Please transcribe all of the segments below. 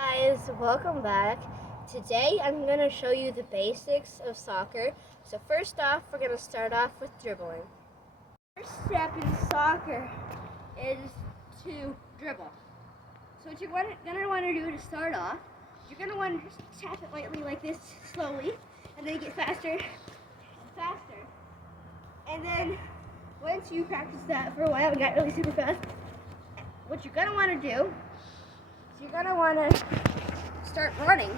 Guys, welcome back. Today I'm going to show you the basics of soccer. So first off, we're going to start off with dribbling. First step in soccer is to dribble. So what you're going to want to do to start off, you're going to want to just tap it lightly like this, slowly, and then get faster and faster. And then once you practice that for a while and got really super fast, what you're going to want to do, you're going to want to start running.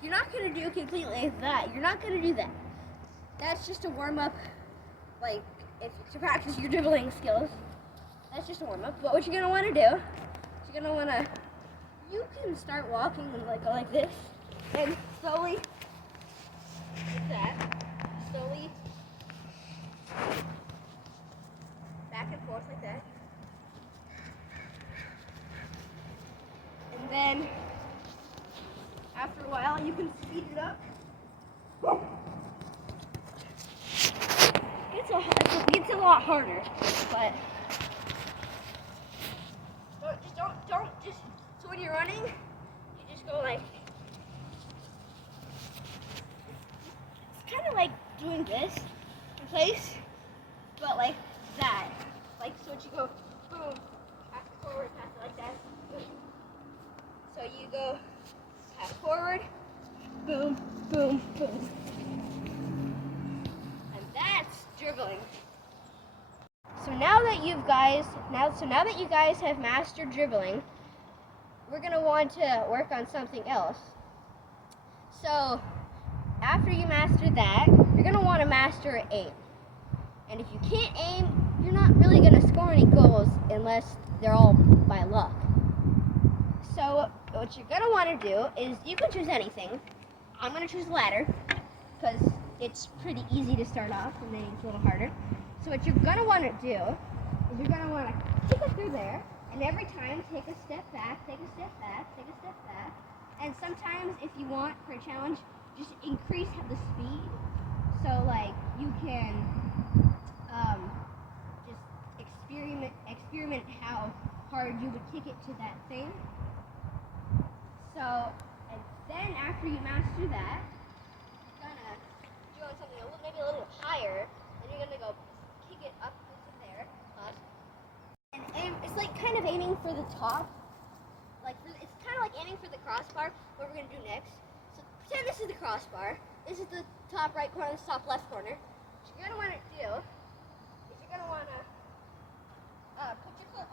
You're not going to do completely that. You're not going to do that. That's just a warm-up, like, to practice your dribbling skills. That's just a warm-up. But what you're going to want to do is you're going to want to, you can start walking and go like this, and slowly, like that, slowly, back and forth like that. And then, after a while, you can speed it up. It's a lot harder, but so when you're running, you just go like, it's kind of like doing this in place, but like that. Like, so you go, boom, pass it forward, pass it like that, boom. So you go, pass forward, boom, boom, boom. And that's dribbling. So now that you guys have mastered dribbling, we're going to want to work on something else. So after you master that, you're going to want to master aim. And if you can't aim, you're not really going to score any goals unless they're all by luck. So what you're going to want to do is, you can choose anything. I'm going to choose ladder because it's pretty easy to start off and then it's a little harder. So what you're going to want to do is you're going to want to kick it through there, and every time take a step back, take a step back, take a step back. And sometimes if you want, for a challenge, just increase the speed. So like you can just experiment how hard you would kick it to that thing. So, and then after you master that, you're gonna do something maybe a little higher, and you're gonna go kick it up to there, up, and aim. It's like kind of aiming for the top, it's kind of like aiming for the crossbar. What we're gonna do next. So pretend this is the crossbar. This is the top right corner. This is the top left corner. What you're gonna want to do is you're gonna want to put your foot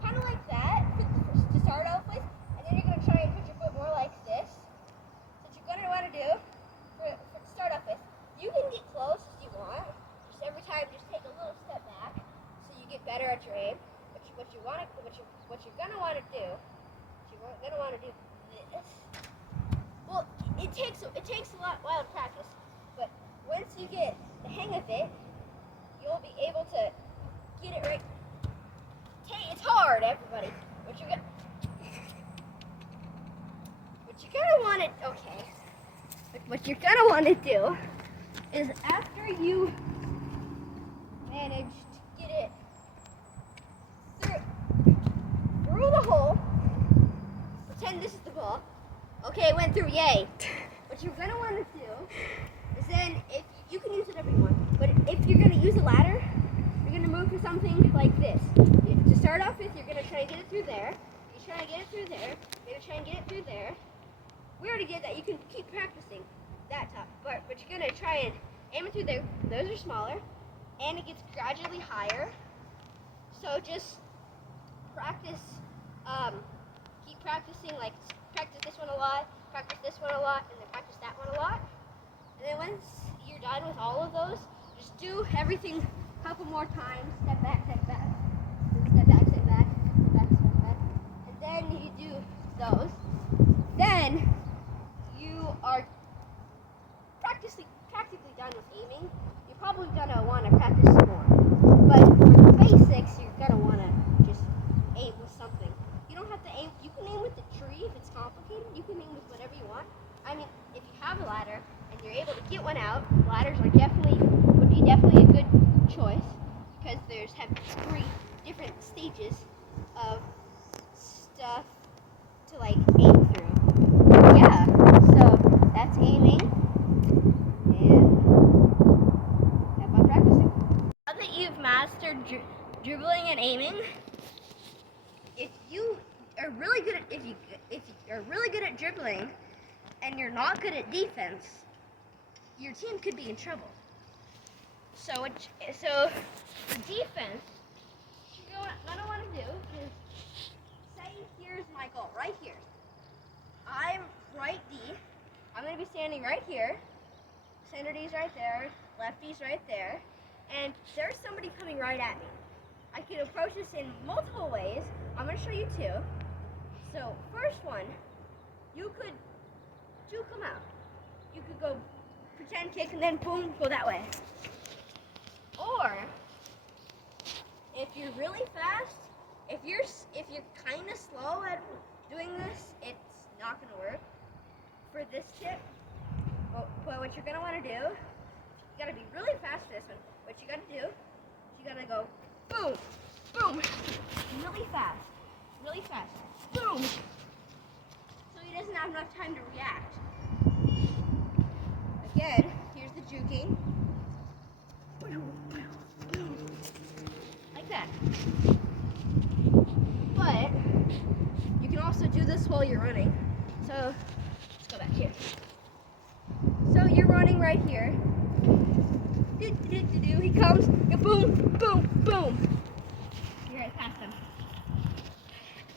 kind of like that to start off with. Then you're going to try and put your foot more like this. So what you're going to want to do, to start off with, you can get close as you want. Just every time, just take a little step back so you get better at your aim. What you're going to want to do, you're going to want to do this. Well, it takes a while to practice, but once you get the hang of it, you'll be able to get it right. It's hard, everybody. What you're going to What you're gonna want to do is, after you manage to get it through the hole, pretend this is the ball. Okay, it went through, yay. What you're gonna want to do is then, if you can use whatever you want, but if you're gonna use a ladder, you're gonna move to something like this. To start off with, you're gonna try and get it through there. You're trying to get it through there. You're gonna try and get it through there. We already did that. You can keep practicing that top, but you're gonna try and aim it through there. Those are smaller, and it gets gradually higher. So just practice. Keep practicing. Like, practice this one a lot, practice this one a lot, and then practice that one a lot. And then once you're done with all of those, just do everything a couple more times. Step back, step back, step back, step back, step back, step back, and then you do those. Then you are practically done with aiming. You're probably gonna want to practice some more, but for the basics, you're gonna want to just aim with something. You don't have to aim. You can aim with the tree if it's complicated. You can aim with whatever you want. I mean, if you have a ladder and you're able to get one out, ladders would be definitely a good choice, because have 3 different stages of stuff to like aim if you're really good at dribbling and you're not good at defense, your team could be in trouble. So for defense, what I want to do is say here's my goal right here. I'm right D. I'm going to be standing right here. Center D's right there. Left D's right there. And there's somebody coming right at me. I can approach this in multiple ways. I'm going to show you two. So first one, you could come out. You could go pretend kick and then boom, go that way. Or if you're really fast, if you're kind of slow at doing this, it's not going to work. For this tip, but what you're going to want to do, you got to be really fast for this one. What you got to do, you got to go boom, boom, really fast, boom. So he doesn't have enough time to react. Again, here's the juking. Like that. But you can also do this while you're running. So let's go back here. So you're running right here. He comes, boom, boom, boom. You're right past him.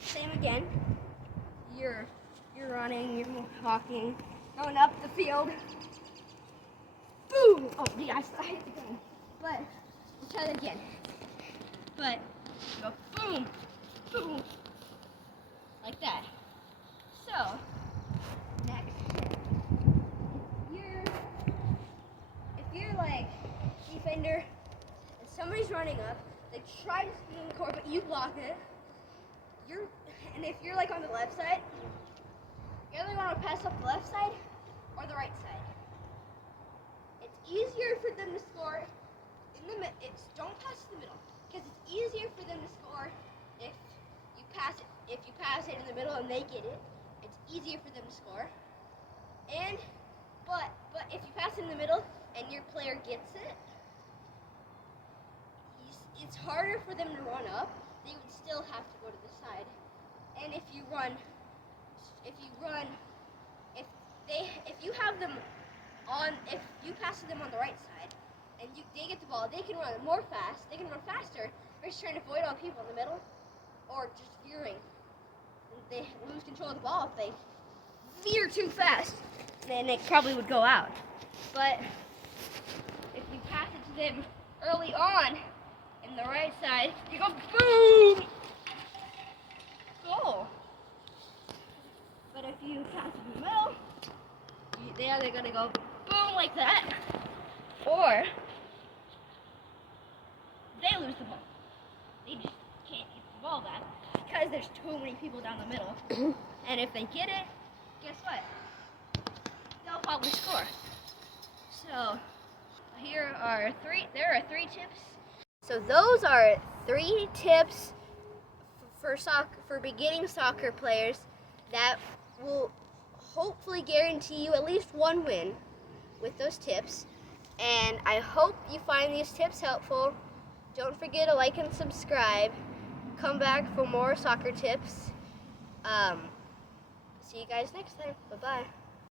Same again. You're running, you're walking, going up the field. Boom! Oh, yeah, I hit the gun. But we'll try that again. But go boom, boom, like that. So next, if you're like defender and somebody's running up, they try to speed in the court, but you block it. And if you're like on the left side, you either want to pass up the left side or the right side. It's easier for them to score in the middle. Don't pass to the middle, because it's easier for them to score if you pass it in the middle and they get it. It's easier for them to score. But if you pass it in the middle and your player gets it, it's harder for them to run up. They would still have to go to the side. And if you pass to them on the right side and they get the ball, they can run more fast. They can run faster versus trying to avoid all the people in the middle or just veering. They lose control of the ball if they veer too fast. Then it probably would go out. But if you pass it to them early on in the right side, you go boom, goal. But if you pass it in the middle, they're either gonna go boom like that, or they lose the ball. They just can't get the ball back because there's too many people down the middle. And if they get it, guess what? They'll probably score. So there are three tips. So those are 3 tips for beginning soccer players that will hopefully guarantee you at least 1 win with those tips. And I hope you find these tips helpful. Don't forget to like and subscribe. Come back for more soccer tips. See you guys next time. Bye-bye.